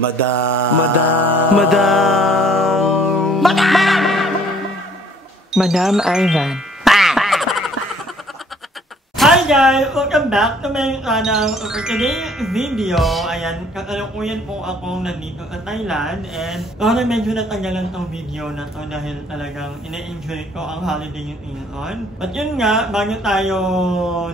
Madam Ivan. Hi guys! Welcome back to my channel. For today's video, ayan, kakalukuyan po akong nandito sa Thailand and medyo natagalan tong video na to dahil talagang ina-enjoy ko ang holiday season. But yun nga, bago tayo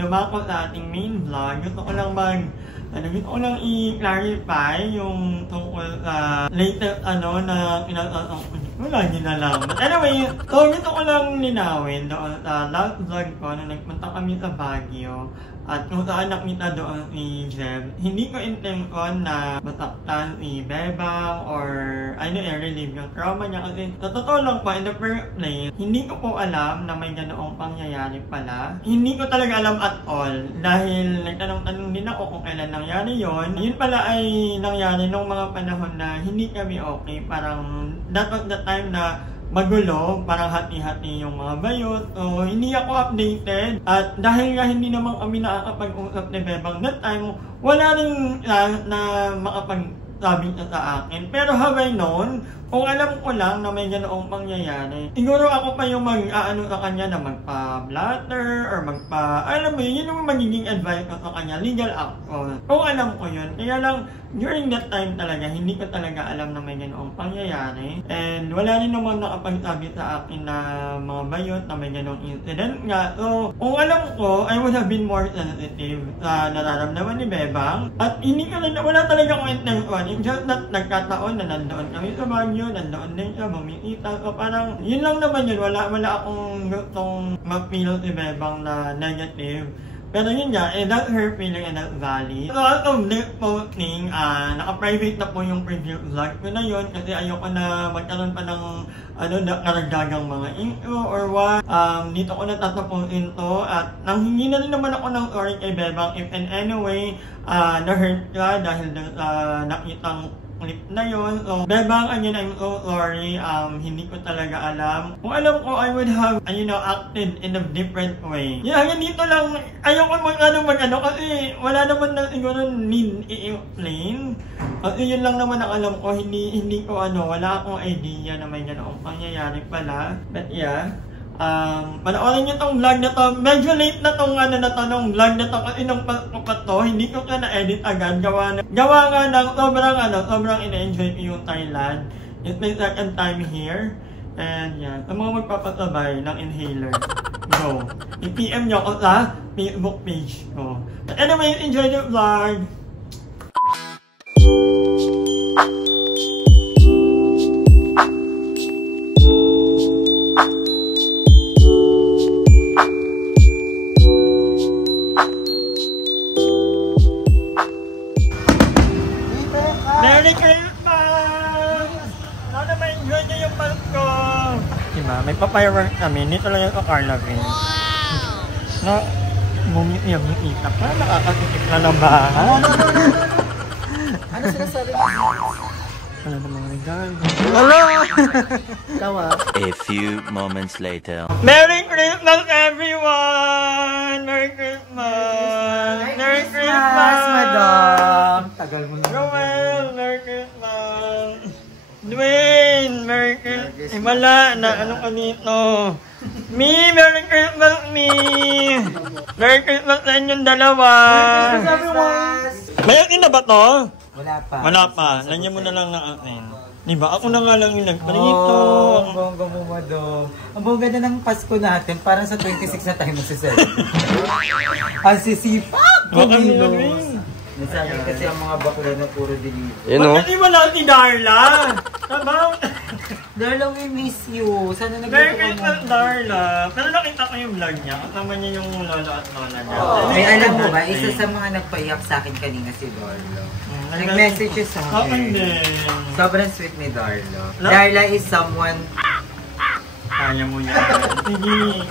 dumako sa ating main vlog, gusto ko lang i-clarify yung tungkol sa latest na pinatataon ko lagi na lang. But anyway, so gusto ko lang linawin doon sa last vlog ko na nagpunta kami sa Baguio at kung saan nakita doon si Jeb. Hindi ko intention na masaktan si Bebang or i-relieve yung trauma niya kasi sa totoo lang po, in the first place, hindi ko po alam na may ganoong pangyayari pala. Hindi ko talaga alam at all dahil nagtanong-tanong din ako kung kailan nangyari yon. Yun pala ay nangyari nung mga panahon na hindi kami okay. Parang that was the time na magulo, parang hati-hati yung mga bayot. So, hindi ako updated. At dahil nga hindi naman kami nakakapag-usap ni Bebang that time, wala rin na makapagsabi sa akin. Pero habang noon, kung alam ko lang na may ganoong pangyayari, siguro ako pa yung mag-aano sa kanya na magpa-blatter or alam mo yun yung magiging advice ko sa kanya, legal action. Kung alam ko yun, kaya lang, during that time talaga, hindi ko talaga alam na may ganoong pangyayari. And wala rin naman nakapagsabi sa akin na mga bayot na may ganoong incident nga. So, kung alam ko, I would have been more sensitive sa nararamdaman ni Bebang. At hindi ko rin, wala talaga akong intention. It's just that nagkataon na nandoon kami sa Baguio, nandoon din siya, bumikita. So parang, yun lang naman yun. Wala akong gustong ma-feel si Bebang na negative. Pero yun nga, that's her feeling and that's valid. So out of this posting, naka-private na po yung previous vlog ko na yun kasi ayoko na magkaroon pa ng karagdagang mga info or what. Dito ko natatapusin to at nanghingi na rin naman ako ng sorry kay Bebang if in any way na-hurt ka dahil nakitang clip na yun. So, Bebang, again, I'm so sorry. Hindi ko talaga alam. Kung alam ko, I would have, acted in a different way. Hanggang dito lang, ayoko mag-ano kasi wala naman na siguro need i-explain. Kasi yun lang naman ang alam ko, hindi ko wala akong idea na may ganoong pangyayari pala. But yeah. Panoorin nyo tong vlog na to. Medyo late na tong nung vlog na to kasi nung pakat to, hindi ko ka na-edit agad. Gawa nga ng sobrang ina-enjoy ko yung Thailand. It's my second time here. And yeah, sa mga magpapasabay ng inhaler, go. I-PM nyo ako sa Facebook page ko. But anyway, enjoy the vlog! Merry Christmas! Sana ma-enjoy nyo yung Pasko! Diba? May pa-fireworks kami. Dito lang yung Carlavin. Wow! Bumiyam yung itak. Nakakatitik na ng bahay. Ano sinasabi mo? Ano na mga regalo? Hello! Tawa. A few moments later. Merry Christmas, everyone! Merry Christmas! Merry Christmas, madam! Tagal mo na. Joel, Merry Christmas! Dwayne, Merry Christmas! Wala na, ano ka dito? Merry Christmas, Merry Christmas sa inyong dalawa! Merry Christmas! Mayakin na ba to? Wala pa. Wala pa. Nandiyan mo na lang na akin. Diba? Ako na nga lang yung nagprito. Ang bongga mo, madam. Ang bongga na ng Pasko natin. Parang sa 26 na tayo magsiselfie. Ang sisipag! Kumilos. Nasabi kasi ang mga bakla na puro delivery. Bakit di wala si Darla? Sabaw? Darla, we miss you. Sana Merry nagluto Christmas, Darla. Pero nakita ko yung vlog niya. Kasama niya yung lolo at lola niya. Ay, alam mo ba, isa sa mga nagpaiyak sa akin kanina si Darla. Nag-message sa akin. Sobrang sweet ni Darla. Darla is someone... Kaya mo yan. Sige.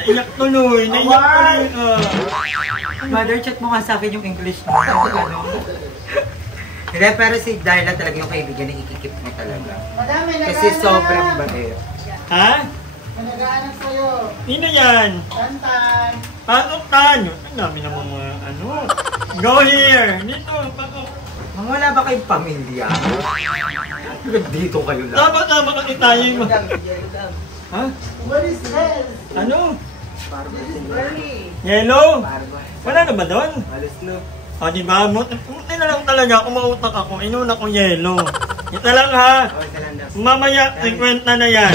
Naiyak tuloy. Naiyak tuloy. Mother, check mo nga sa akin yung English mo. Hindi, pero si Darla talaga yung kaibigan na ikikip mo talaga. Kasi sobrang bait. Ha? May nag-aanak sa'yo. Sino yan? Tantan. Pasok tayo. Ang dami naman mga ano. Go here! Dito, pako. Mga wala ba kayong pamilya? Dito kayo lang. Tama kasi tayo mo. Ha? What is this? Ano? Yellow? Wala na ba doon? Alas na. O diba? Buti na lang talaga kung mautak ako. Inuna ko yellow. Ito lang ha. Mamaya, 50 na yan.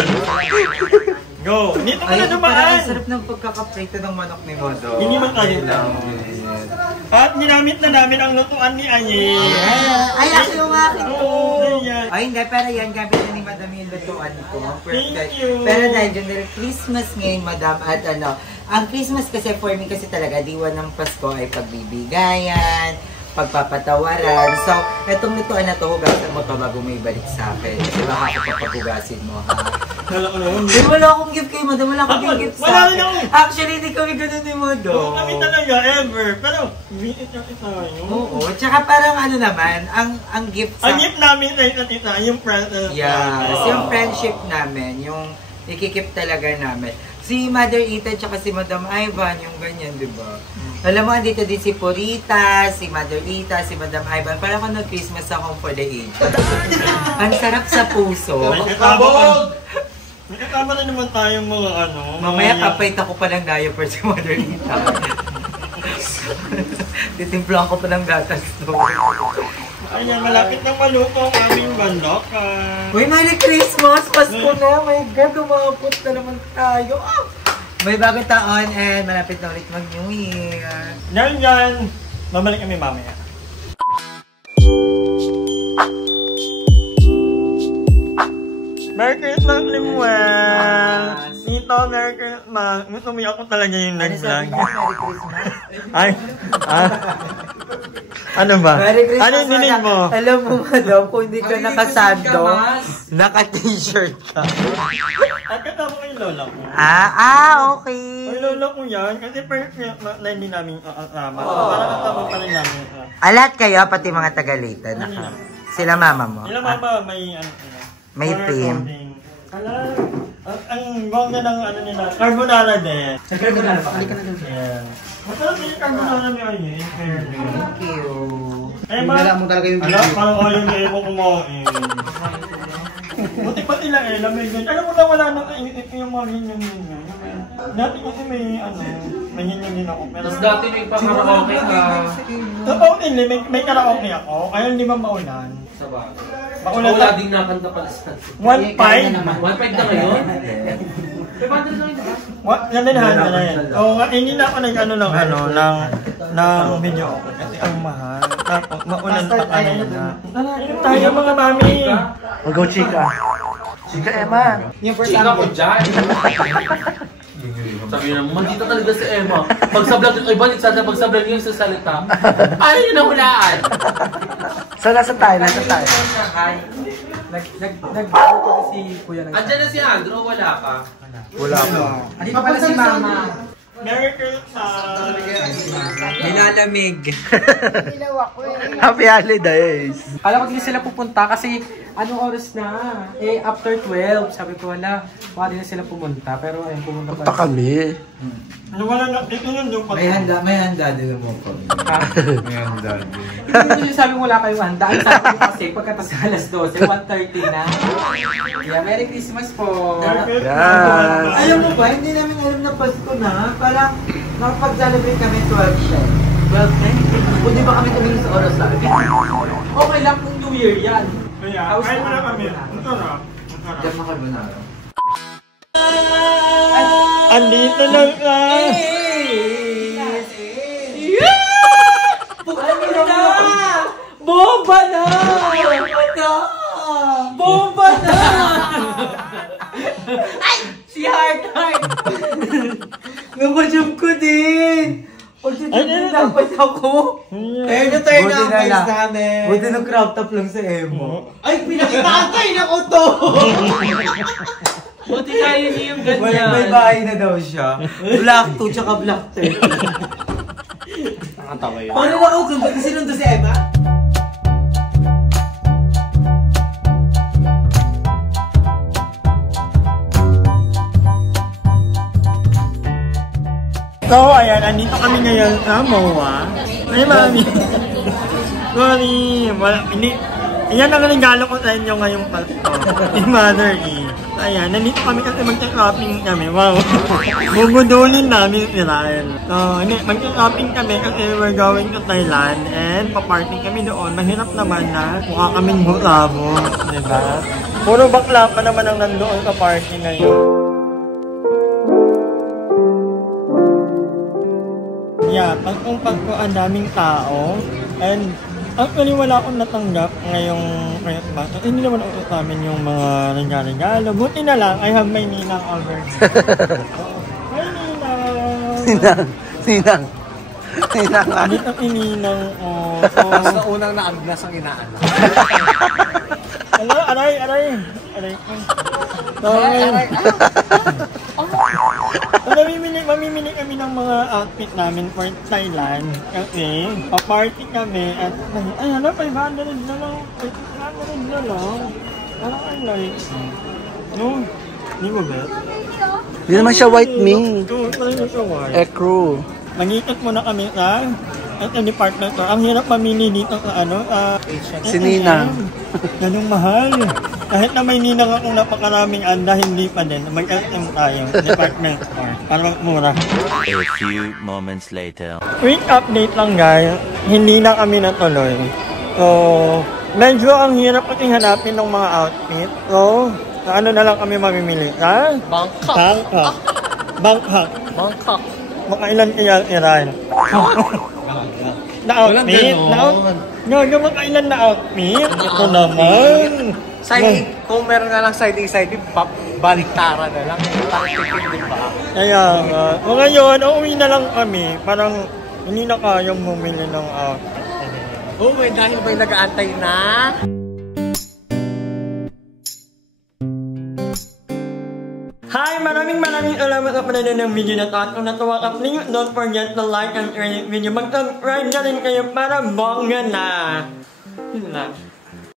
Go! Dito ka na dumaan! Ay, sarap ng pagkakaprito ng manok ni Modo. Hindi man tayo lang. At ginamit na namin ang lutuan ni Aye. Ay, ako yung akin to. Oo, ayan. Ay, hindi. Pero yan, gamit na ni Madam yung lutuan ko. Thank you. Pero dahil dyan, Christmas ngayon, Madam. At ano, ang Christmas kasi for me kasi talaga, diwan ng Pasko ay pagbibigayan, pagpapatawaran. So, etong lutuan na to, hugasan mo to bago may balik sa akin. Kasi baka kapag-hugasin mo, ha? Wala akong gift kay Madam. Wala akong gift sa akin. Actually, hindi kami ganun ni Modo. Oo, kami talaga, ever. Pero, visit na kita yun. Oo. Tsaka parang ano naman, ang gift sa... Ang gift namin na isa, yung present. Yes. Yung friendship namin, yung ikikip talaga namin. Si Mother Ita tsaka si Madam Ivan, yung ganyan, di ba? Alam mo, andito din si Purita, si Mother Ita, si Madam Ivan. Parang ako nag-Christmas sa Home for the Age. Ang sarap sa puso. May kasama na naman tayong mga ano. Mamaya kapait ako pa ng diaper si Mother Ita. Titimplang ko pa ng gatas to. Ayan, malapit nang maluto ang aming bandok. Uy, Merry Christmas! Pasko na! My God, umabot na naman tayo. Oh! May bagong taon and malapit na ulit mag-New Year. Dahil dyan, babalik kami mamaya. Merry Christmas, Limuel! Tito, Merry Christmas! Gusto mo ako talaga yung nag-vlog. Merry Christmas! Ay, ano ba? Merry Christmas! Ano yung dinig mo? Alam mo, Madam, kung hindi ka nakasando, naka-t-shirt ka. At katama ko yung lola ko. Okay. Yung lola ko yan, kasi first na hindi namin kasama. Parang katama pa rin namin. Lahat kayo, pati mga taga-Leyte. Sila mama mo. Sila mama, may ano. May team. Ang bongga ng ano nila, carbonara din. Sa carbonara pa? Halika na doon. Yeah. Masarap din yung carbonara niya yun. Thank you. Eh, mo talaga yung video. Parang ayaw niya mo kumain. Buti pa nila lamig din. Alam mo na wala na yung mga ganyan. Dati kasi may ganyan din ako. Tapos dati may pa-karaoke ka. Totoo din, may karaoke ako. Kaya hindi ba maulan? Sa bagay. Wala din nakanta pala sa 1.5? 1.5 na ngayon? Nananahan na na yan. Oo, hindi na ako nag-ano ng video ako. Kasi ang mahal. Tapos, maulan pa tayo na. Tayo mga mami. Go, Chika. Chika, Emma. Chika ko dyan. Sabi na, mandito talaga si Emma. Pag sa vlog yung iba, pag sa vlog yung sasalita. Ay, yun ang hulaan. So, nasa tayo. Nag-bago si Kuya. Andyan na si Andrew, wala pa. Wala pa. Andito pala si Mama. Merry Christmas! Nilalamig. Happy holidays! Alam ko din sila pupunta kasi anong oras na? Eh, after 12. Sabi ko, wala, baka din na sila pumunta. Pero ayun, pumunta pa. Punta kami. Ano wala na, ito nun yung May handa din mo ko. May handa din. Hindi sabi mo wala kayong handa. Ang sabi ko kasi, pagkatas alas 12, 1:30 na. Yeah, Merry Christmas po! Yes. Alam mo ba, hindi namin alam na Pasko na. Parang nakapag-celebrate kami 12 siya. 12 na? O di ba kami tumingin sa oras namin? Okay lang kung New Year yan. Kaya, kain mo na kami. Ito na. Diyan mo carbonara. Andito na ka! Ano na? Bomba na! Bomba na! Ay! Si Heart! Nabajam ko din! Pagsitigil dapat ako. Turn na ang guys namin. Buti nung crop top lang sa emo. Ay, pinakitay na ko to! Buti kaya niyo yung ganyan. May bahay na daw siya. Black 2 tsaka black 30. Nakatawa yun. Paano na ako sundo? Kasi sinundo si Emma? So, ayan, andito kami ngayon sa MOA. Ay, mami. Sorry. Wala, hindi. Ayan ang regalo ko sa inyo ngayong Pasko. Ni Mother E. Ayan, nandito kami kasi mag-shopping kami. Wow. Bubudulin namin si Ryan. So, mag-shopping kami kasi we're going to Thailand and pa-party kami doon. Mahirap naman na mukha kaming bulabo. Diba? Puro bakla pa naman ang nandoon sa party ngayon. Yeah, Paskong Pasko ang daming tao. And actually, wala akong natanggap ngayong Christmas. Hindi naman ako sa amin yung mga regalo. Buti na lang, I have my ninang over. Hi, ninang! Ninang. Ninang. Dito ang ininang ko. So, unang naagnas ang inaan. Hello, aray. So, mamimili kami ng mga outfit namin for Thailand. Kasi, pa-party kami at, ay, 500 na lang. 500 na lang. Parang I like. No? Hindi mo bet? Hindi naman siya white me. Oo, talaga siya white. Ekro. Mangikot muna kami sa department store. Ang hirap mamili dito sa Si Ninang. Ganong mahal. Kahit na may ninang akong napakaraming anda, hindi pa din. Mag-LM tayo, department store, para mura. A few moments later. Quick update lang guys, hindi na kami natuloy. So, medyo ang hirap kasi hanapin ng mga outfit. So, ano na lang kami mamimili? Ha? Bangkok. Makailan kaya Iran? Na-outfit? No, makailan na outfit? Ito naman. Side, kung meron nga lang side pop, baliktara na lang. Kaya nga. O ngayon, uuwi na lang kami. Parang hindi na kayang bumili ng outfit. Oh, may dahil ba'y nag-aantay na? Hi! Maraming salamat sa panonood ng video na ito. At kung natuwa ka, please don't forget to like and share this video. Mag-subscribe na rin kayo para bongga na. Yun lang.